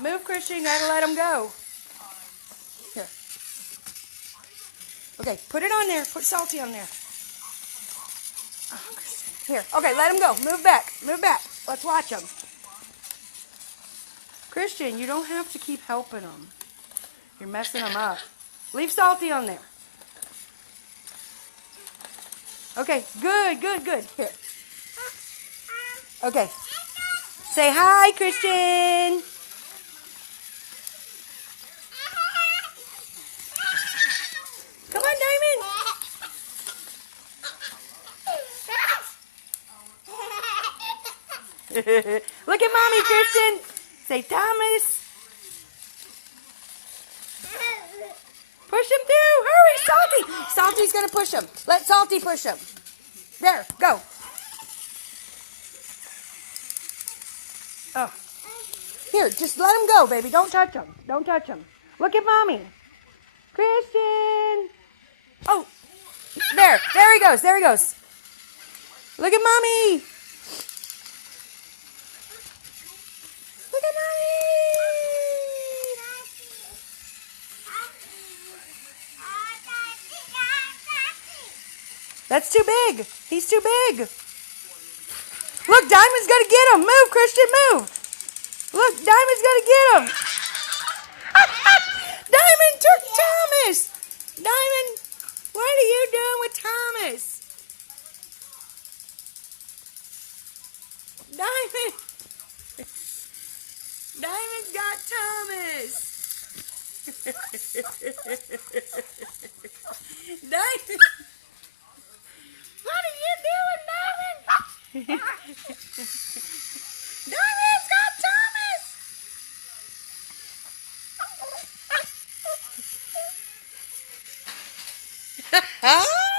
Move, Christian. You gotta let him go. Here. Okay, put it on there. Put Salty on there. Oh, here. Okay, let him go. Move back. Move back. Let's watch him. Christian, you don't have to keep helping him. You're messing him up. Leave Salty on there. Okay, good, good, good. Here. Okay. Say hi, Christian. Come on, Diamond. Look at Mommy, Christian. Say Thomas. Push him through. Hurry, Salty. Salty's going to push him. Let Salty push him. There, go. Oh. Here, just let him go, baby. Don't touch him. Don't touch him. Look at Mommy. Christian. Oh, there. There he goes. There he goes. Look at Mommy. Look at Mommy. That's too big. He's too big. Look, Diamond's going to get him. Move, Christian, move. Look, Diamond's going to get him. Diamond took Thomas. Diamond, what are you doing with Thomas? Diamond. Diamond's got Thomas. Diamond. What are you doing, Diamond? Diamond's got Thomas. Huh?